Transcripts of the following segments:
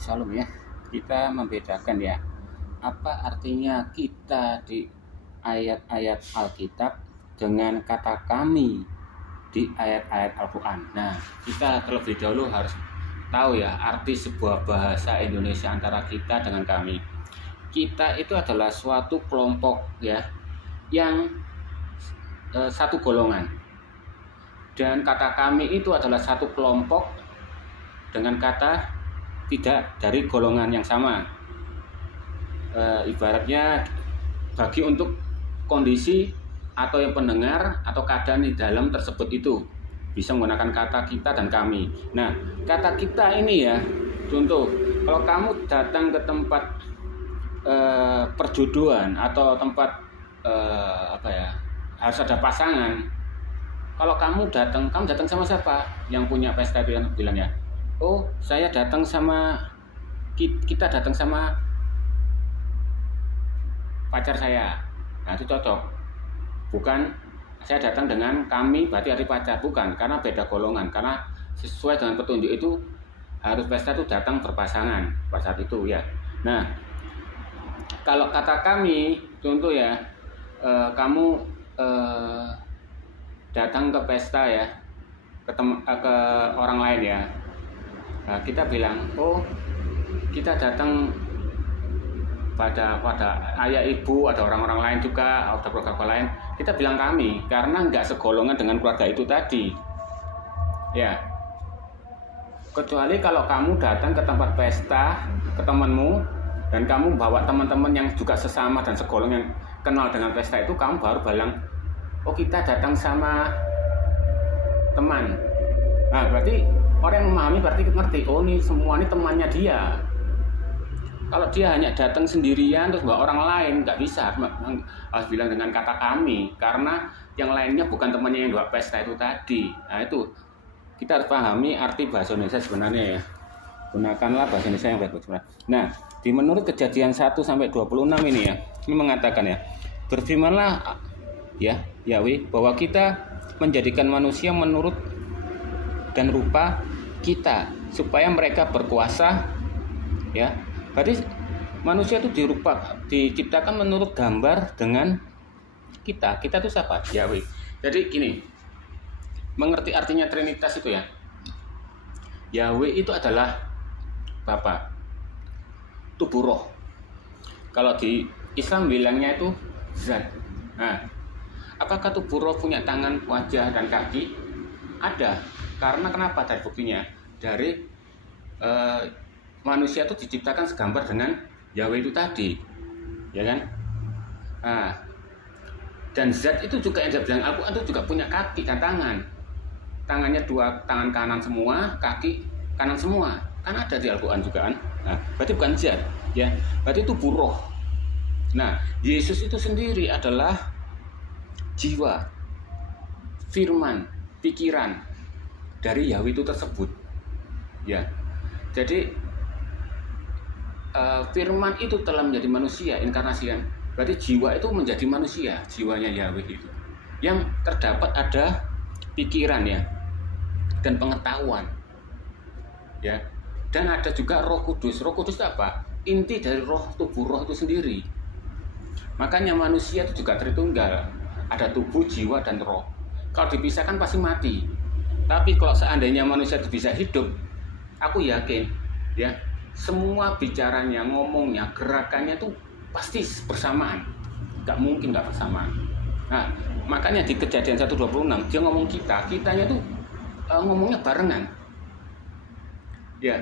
Shalom ya, kita membedakan ya, apa artinya kita di ayat-ayat Alkitab dengan kata kami di ayat-ayat Al-Quran. Nah, kita terlebih dahulu harus tahu ya, arti sebuah bahasa Indonesia antara kita dengan kami. Kita itu adalah suatu kelompok ya, yang satu golongan. Dan kata kami itu adalah satu kelompok dengan kata tidak dari golongan yang sama. Ibaratnya bagi untuk kondisi atau yang pendengar atau keadaan di dalam tersebut itu bisa menggunakan kata kita dan kami. Nah, kata kita ini ya, contoh kalau kamu datang ke tempat perjodohan atau tempat harus ada pasangan. Kalau kamu datang sama siapa? Yang punya pesta itu bilang ya, oh saya datang sama, kita datang sama pacar saya. Nah itu cocok. Bukan saya datang dengan kami berarti hari pacar, bukan, karena beda golongan. Karena sesuai dengan petunjuk itu harus pesta itu datang berpasangan pada saat itu ya. Nah kalau kata kami, contoh ya, kamu datang ke pesta ya, ke orang lain ya. Nah, kita bilang, oh kita datang pada ayah ibu, ada orang-orang lain juga, ada keluarga lain. Kita bilang kami karena nggak segolongan dengan keluarga itu tadi. Ya. Kecuali kalau kamu datang ke tempat pesta ke temanmu dan kamu bawa teman-teman yang juga sesama dan segolongan yang kenal dengan pesta itu, kamu baru bilang, oh kita datang sama teman. Nah berarti orang yang memahami berarti ngerti, oh ini semua ini temannya dia. Kalau dia hanya datang sendirian terus bawa orang lain, nggak bisa, harus bilang dengan kata kami, karena yang lainnya bukan temannya yang bawa pesta itu tadi. Nah itu kita harus pahami arti bahasa Indonesia sebenarnya ya. Gunakanlah bahasa Indonesia yang baik sebenarnya. Nah di menurut Kejadian 1-26 ini ya, ini mengatakan ya, berfirmanlah ya Yahweh bahwa kita menjadikan manusia menurut dan rupa kita supaya mereka berkuasa ya. Berarti manusia itu diciptakan menurut gambar dengan kita itu siapa? Yahweh. Jadi gini, mengerti artinya Trinitas itu ya, Yahweh itu adalah Bapa, tubuh roh. Kalau di Islam bilangnya itu zat. Nah, apakah tubuh roh punya tangan, wajah, dan kaki? Ada. Karena kenapa? Dari buktinya, dari manusia itu diciptakan segambar dengan Yahweh itu tadi, ya kan? Nah, dan zat itu juga yang dia bilang, aku itu juga punya kaki dan tangan. Tangannya dua, tangan kanan semua, kaki kanan semua. Kan ada di Al-Quran juga kan? Nah, berarti bukan zat, ya. Berarti itu roh. Nah, Yesus itu sendiri adalah jiwa, firman, pikiran dari Yahweh itu tersebut, ya. Jadi firman itu telah menjadi manusia, inkarnasi kan. Berarti jiwa itu menjadi manusia, jiwanya Yahweh itu. Yang terdapat ada pikiran ya, dan pengetahuan, ya. Dan ada juga Roh Kudus. Roh Kudus itu apa? Inti dari roh, tubuh roh itu sendiri. Makanya manusia itu juga tritunggal, ada tubuh, jiwa, dan roh. Kalau dipisahkan pasti mati. Tapi kalau seandainya manusia itu bisa hidup, aku yakin ya, semua bicaranya, ngomongnya, gerakannya itu pasti bersamaan. Gak mungkin gak bersamaan. Nah, makanya di Kejadian 1:26 dia ngomong kitanya tuh ngomongnya barengan. Ya.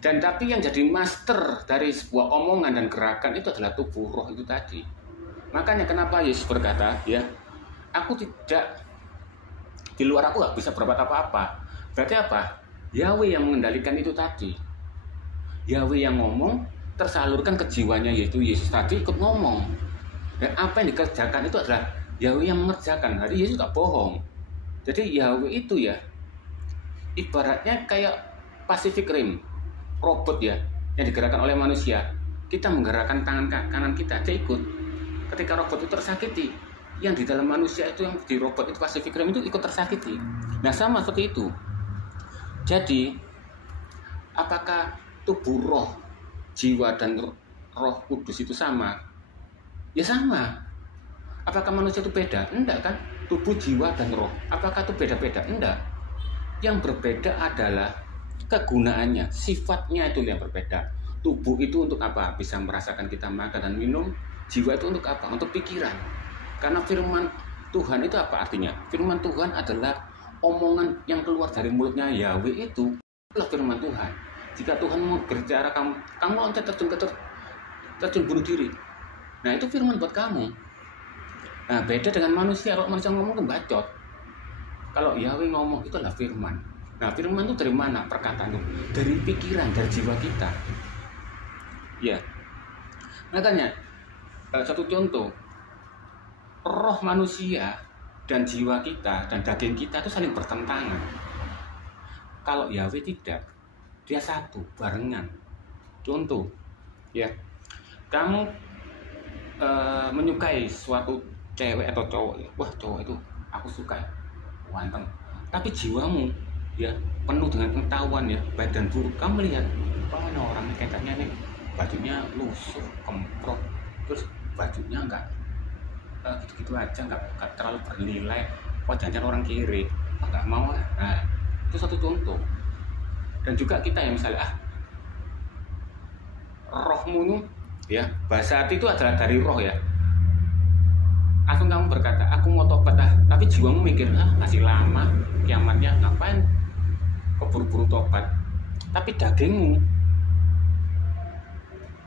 Dan tapi yang jadi master dari sebuah omongan dan gerakan itu adalah tubuh roh itu tadi. Makanya kenapa Yesus berkata, ya, aku tidak, di luar aku gak bisa berbuat apa-apa. Berarti apa? Yahweh yang mengendalikan itu tadi. Yahweh yang ngomong, tersalurkan ke jiwanya, yaitu Yesus tadi ikut ngomong. Dan apa yang dikerjakan itu adalah Yahweh yang mengerjakan. Jadi Yesus gak bohong. Jadi Yahweh itu ya, ibaratnya kayak Pacific Rim, robot ya, yang digerakkan oleh manusia. Kita menggerakkan tangan kanan kita, dia ikut. Ketika robot itu tersakiti, yang di dalam manusia itu, yang di robot itu, Pacific Rim itu ikut tersakiti. Nah sama seperti itu. Jadi apakah tubuh, roh, jiwa dan roh kudus itu sama? Ya sama. Apakah manusia itu beda? Enggak kan? Tubuh, jiwa, dan roh. Apakah itu beda-beda? Enggak. Yang berbeda adalah kegunaannya, sifatnya itu yang berbeda. Tubuh itu untuk apa? Bisa merasakan kita makan dan minum. Jiwa itu untuk apa? Untuk pikiran. Karena firman Tuhan itu apa artinya? Firman Tuhan adalah omongan yang keluar dari mulutnya Yahweh, itu adalah firman Tuhan. Jika Tuhan mau berbicara, kamu loncat terjun bunuh diri. Nah, itu firman buat kamu. Nah, beda dengan manusia. Kalau manusia ngomong itu bacot. Kalau Yahweh ngomong itu adalah firman. Nah, firman itu dari mana perkataan itu? Dari pikiran, dari jiwa kita. Ya. Makanya satu contoh, roh manusia dan jiwa kita dan daging kita itu saling bertentangan. Kalau Yahweh tidak, dia satu, barengan. Contoh, ya, kamu menyukai suatu cewek atau cowok, ya. Wah, cowok itu aku suka, ganteng. Tapi jiwamu ya penuh dengan pengetahuan, ya, baik dan buruk. Kamu lihat, wah, ini orangnya kayaknya nih bajunya lusuh, kemprot, terus bajunya enggak gitu-gitu aja, enggak terlalu bernilai. Wajahnya orang kiri, enggak mau. Nah, itu satu contoh. Dan juga kita yang misalnya rohmu, ya, bahasa hati itu adalah dari roh, ya. Langsung kamu berkata, aku mau tobat, tapi jiwamu mikir, masih lama kiamatnya, ngapain keburu-buru tobat. Tapi dagingmu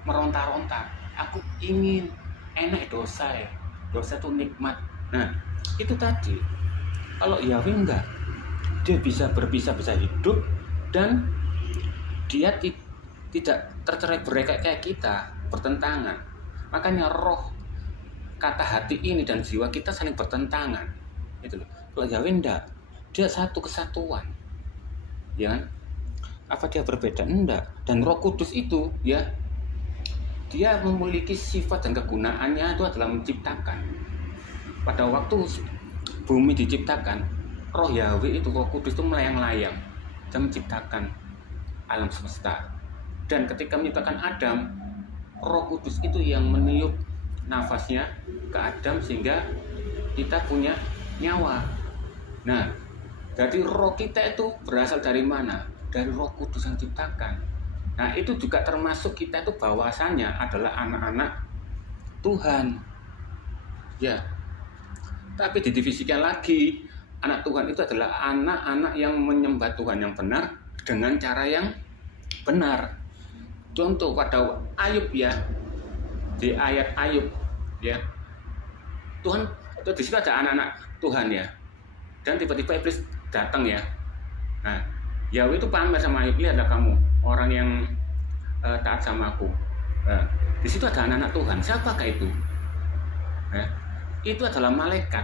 meronta-ronta, aku ingin enak dosa, ya, dosa itu nikmat. Nah, itu tadi. Kalau Yahweh enggak, dia bisa berpisah, bisa hidup, dan dia tidak tercerai-berai kayak kita, bertentangan. Makanya roh, kata hati ini dan jiwa kita saling bertentangan. Itu loh. Kalau Yahweh enggak, dia satu kesatuan. Ya kan? Apa dia berbeda? Enggak. Dan Roh Kudus itu, ya, dia memiliki sifat dan kegunaannya itu adalah menciptakan. Pada waktu bumi diciptakan, roh Yahweh itu, Roh Kudus itu melayang-layang dan menciptakan alam semesta. Dan ketika menciptakan Adam, Roh Kudus itu yang meniup nafasnya ke Adam sehingga kita punya nyawa. Nah, jadi roh kita itu berasal dari mana? Dari Roh Kudus yang ciptakan. Nah, itu juga termasuk kita itu bahwasanya adalah anak-anak Tuhan. Ya. Tapi didivisikan lagi, anak Tuhan itu adalah anak-anak yang menyembah Tuhan yang benar dengan cara yang benar. Contoh pada Ayub, ya. Di ayat Ayub, ya, Tuhan itu di situ ada anak-anak Tuhan, ya, dan tiba-tiba iblis datang, ya. Nah, Yahweh itu pamer sama Ayub, lihatlah kamu orang yang taat sama aku. Nah, di situ ada anak-anak Tuhan. Siapakah itu? Nah, itu adalah malaikat.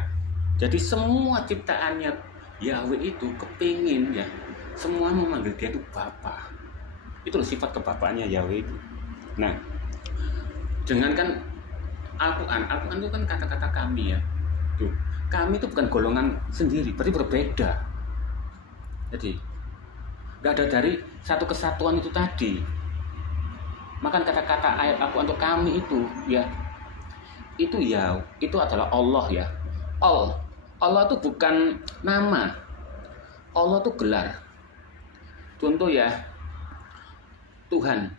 Jadi semua ciptaannya Yahweh itu kepingin, ya, semua memanggil dia itu Bapa. Itu loh sifat kebapaannya Yahweh itu. Nah, jangankan Al-Quran itu kan kata-kata kami, ya. Tuh, kami itu bukan golongan sendiri, berarti berbeda. Jadi nggak ada dari satu kesatuan itu tadi. Maka kata-kata ayat Al-Quran untuk kami itu, ya, itu adalah Allah, ya. Allah itu bukan nama, Allah itu gelar. Contoh, ya, Tuhan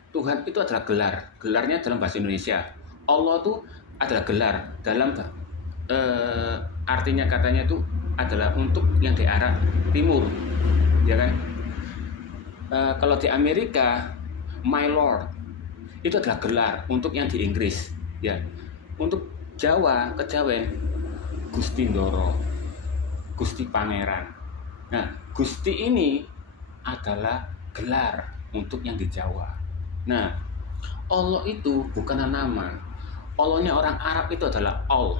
itu adalah gelar. Gelarnya dalam bahasa Indonesia. Allah itu adalah gelar. Dalam artinya katanya itu adalah untuk yang di arah timur, ya kan? Kalau di Amerika, my lord itu adalah gelar untuk yang di Inggris, ya. Untuk Jawa, kejawen, Gusti Ndoro, Gusti Pangeran. Nah, Gusti ini adalah gelar untuk yang di Jawa. Nah, Allah itu bukan nama. Allahnya orang Arab itu adalah Al.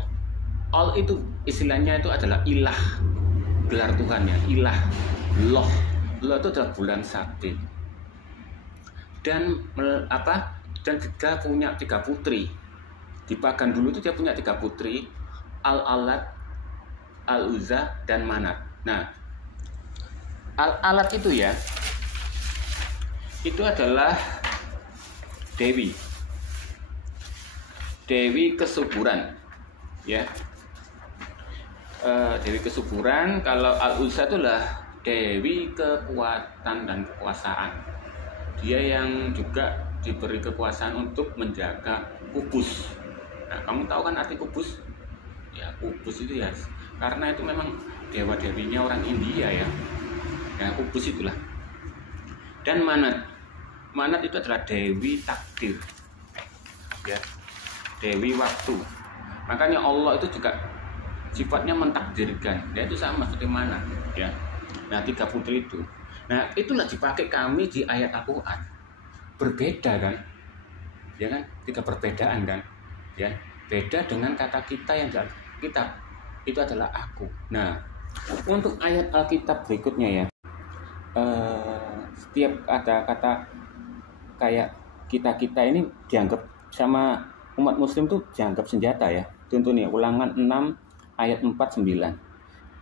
Al itu istilahnya itu adalah ilah, gelar Tuhannya, ilah. Loh itu adalah bulan sabit. Dan dia punya 3 putri. Di pagan dulu itu dia punya 3 putri, Al-Alat, Al-Uzza, dan Manat. Nah, Al-Alat itu, ya, itu adalah Dewi kesuburan, ya. Dewi kesuburan. Kalau Al-Uzza itulah dewi kekuatan dan kekuasaan. Dia yang juga diberi kekuasaan untuk menjaga kubus. Nah, kamu tahu kan arti kubus? Ya, kubus itu ya, karena itu memang dewa-dewinya orang India ya. Ya, kubus itulah. Dan Manat itu adalah dewi takdir. Ya, dewi waktu. Makanya Allah itu juga sifatnya mentakdirkan, ya itu sama seperti Manat, ya. Nah, 3 putri itu. Nah, itulah dipakai kami di ayat Al-Quran. Berbeda kan? Ya kan? 3 perbedaan kan? Ya, beda dengan kata kita yang di Alkitab. Itu adalah aku. Nah, untuk ayat Alkitab berikutnya ya. Setiap kata-kata kayak kita ini dianggap sama umat muslim tuh dianggap senjata ya. Contoh nih, Ulangan 6 ayat 49.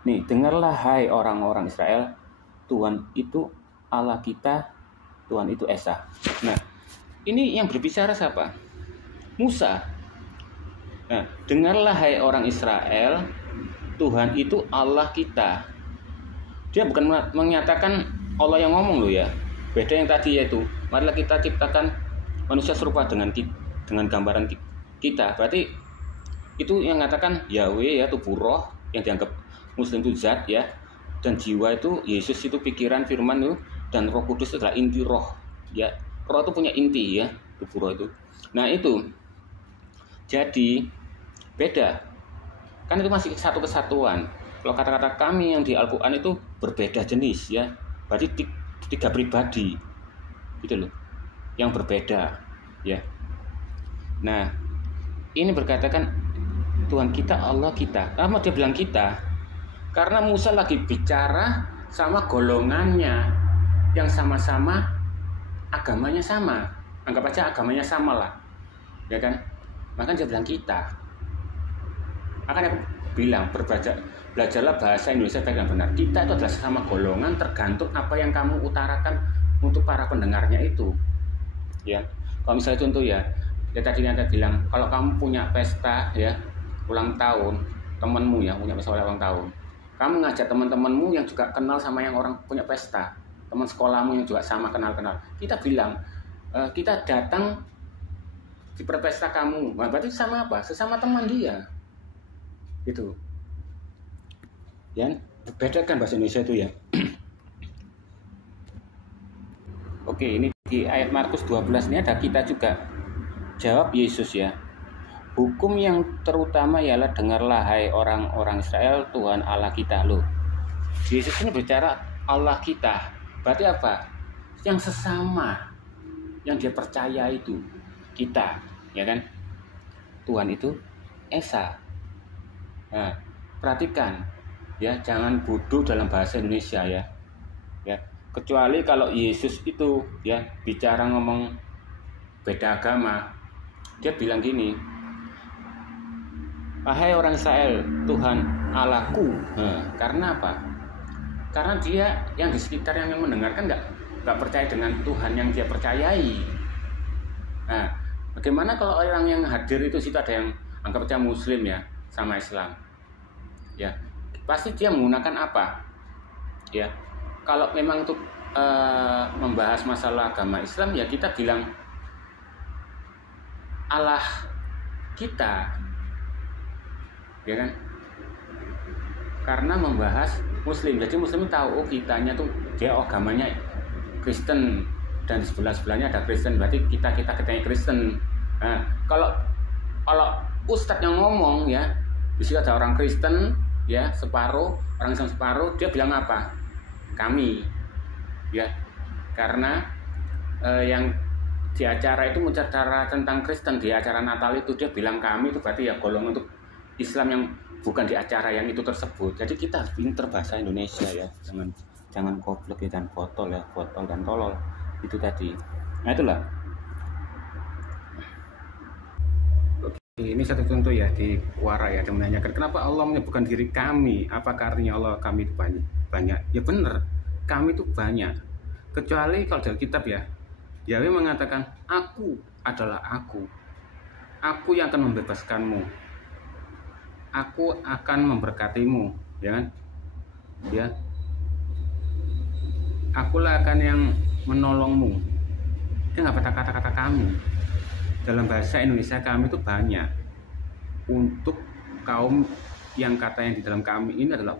Nih, dengarlah hai orang-orang Israel, Tuhan itu Allah kita, Tuhan itu Esa. Nah, ini yang berbicara siapa? Musa. Nah, dengarlah hai orang Israel, Tuhan itu Allah kita. Dia bukan menyatakan Allah yang ngomong loh ya. Beda yang tadi yaitu, marilah kita ciptakan manusia serupa dengan gambaran kita. Berarti itu yang mengatakan Yahweh ya, tubuh roh yang dianggap muslim itu zat ya, dan jiwa itu Yesus itu pikiran firman itu, dan Roh Kudus itu adalah inti roh ya. Roh itu punya inti ya, tubuh roh itu. Nah, itu jadi beda kan, itu masih satu kesatuan. Kalau kata-kata kami yang di Al-Quran itu berbeda jenis ya, berarti 3 pribadi gitu loh yang berbeda ya. Nah, ini berkatakan Tuhan kita, Allah kita. Kenapa dia bilang kita? Karena Musa lagi bicara sama golongannya yang sama-sama agamanya sama. Anggap aja agamanya sama lah, ya kan? Maka dia bilang kita. Makanya aku bilang belajarlah bahasa Indonesia baik dan benar. Kita itu adalah sesama golongan, tergantung apa yang kamu utarakan untuk para pendengarnya itu. Ya, kalau misalnya contoh ya tadi Anda bilang, kalau kamu punya pesta ya, ulang tahun temanmu ya, punya pesta ulang tahun, kamu ngajak teman-temanmu yang juga kenal sama yang orang punya pesta, teman sekolahmu yang juga sama kenal-kenal, kita bilang kita datang di perpesta kamu. Nah, berarti sama apa? Sesama teman dia gitu ya. Bedakan bahasa Indonesia itu ya. Oke, ini di ayat Markus 12 ini ada kita juga. Jawab Yesus ya, hukum yang terutama ialah dengarlah hai orang-orang Israel, Tuhan Allah kita loh. Yesus ini bicara Allah kita. Berarti apa? Yang sesama, yang dia percaya itu kita, ya kan? Tuhan itu Esa. Nah, perhatikan ya, jangan bodoh dalam bahasa Indonesia ya. Ya, kecuali kalau Yesus itu ya bicara ngomong beda agama, dia bilang gini, wahai orang Israel, Tuhan Allahku. Karena apa? Karena dia yang di sekitar yang mendengarkan nggak percaya dengan Tuhan yang dia percayai. Nah, bagaimana kalau orang yang hadir itu situ ada yang anggap aja Muslim ya sama Islam, ya pasti dia menggunakan apa? Ya, kalau memang untuk membahas masalah agama Islam ya kita bilang Allah kita, ya kan? Karena membahas Muslim, jadi Muslim tahu kitanya tuh dia agamanya Kristen dan sebelahnya ada Kristen, berarti kita Kristen. Nah, kalau Ustadz yang ngomong ya, di situ ada orang Kristen ya separuh, orang Islam separuh, dia bilang apa? Kami, ya, karena yang di acara itu bicara tentang Kristen, di acara Natal itu dia bilang kami, itu berarti ya golongan untuk Islam yang bukan di acara yang itu tersebut. Jadi kita harus pinter bahasa Indonesia ya, jangan goblok ya, dan botol dan tolol itu tadi. Nah, itulah. Oke, ini satu contoh ya di Quora ya, dia menanyakan kenapa Allah menyebutkan diri kami, apakah artinya Allah kami itu banyak? Ya benar, kami itu banyak. Kecuali kalau dari kitab ya, Yahweh mengatakan, aku adalah aku yang akan membebaskanmu, aku akan memberkatimu, ya kan? Ya, akulah akan yang menolongmu. Dia nggak pakai kata-kata kami. Dalam bahasa Indonesia kami itu banyak. Untuk kaum yang kata yang di dalam kami ini adalah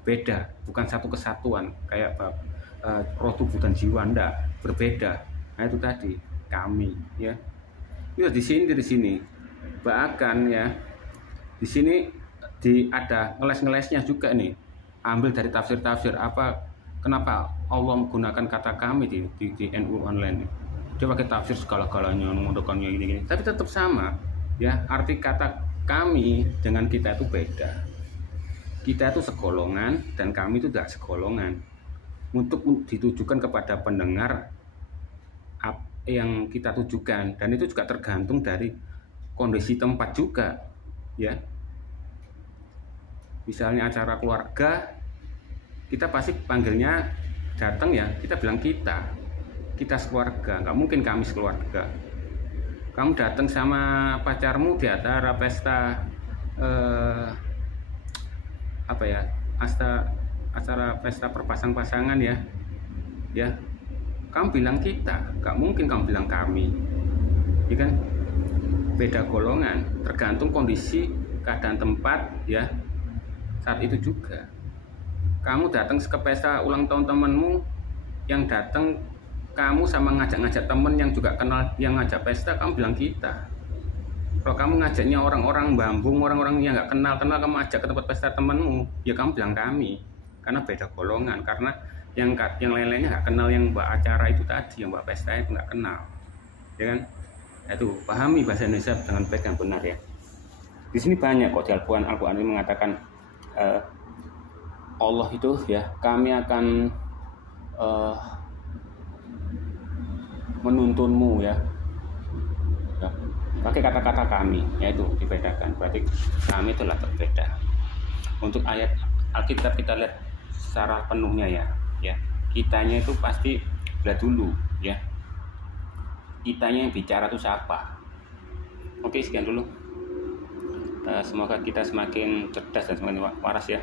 beda, bukan satu kesatuan kayak roh tubuh dan jiwa, enggak, berbeda. Nah itu tadi kami, ya. Itu di sini. Bahkan ya di sini ada ngeles-ngelesnya juga nih. Ambil dari tafsir-tafsir kenapa Allah menggunakan kata kami di NU online. Dia pakai tafsir segala-galanya, mengumpulkannya gini-gini. Tapi tetap sama, ya. Arti kata kami dengan kita itu beda. Kita itu segolongan dan kami itu tidak segolongan. Untuk ditujukan kepada pendengar yang kita tujukan, dan itu juga tergantung dari kondisi tempat juga, ya. Misalnya acara keluarga, kita pasti panggilnya datang ya, kita bilang kita sekeluarga, nggak mungkin kami sekeluarga. Kamu datang sama pacarmu di acara pesta acara pesta perpasang-pasangan ya, kamu bilang kita, nggak mungkin kamu bilang kami, ya kan? Beda golongan, tergantung kondisi, keadaan tempat, ya. Saat itu juga, kamu datang ke pesta ulang tahun temanmu, yang datang kamu sama ngajak-ngajak temen yang juga kenal, yang ngajak pesta, kamu bilang kita. Kalau kamu ngajaknya orang-orang Bambung, orang-orang yang nggak kenal, kamu ajak ke tempat pesta temenmu, ya kamu bilang kami, karena beda golongan. Karena yang lain-lainnya nggak kenal, yang mbak acara itu tadi, yang mbak pesta itu nggak kenal, ya kan? Itu pahami bahasa Indonesia dengan baik dan benar ya. Di sini banyak kok di Al-Quran ini mengatakan Allah itu ya, kami akan menuntunmu ya. Pakai kata-kata kami, yaitu dibedakan. Berarti kami telah berbeda. Untuk ayat Alkitab kita lihat secara penuhnya ya. Kitanya itu pasti lihat dulu ya. Kitanya yang bicara itu siapa? Oke, sekian dulu. Semoga kita semakin cerdas dan semakin waras ya.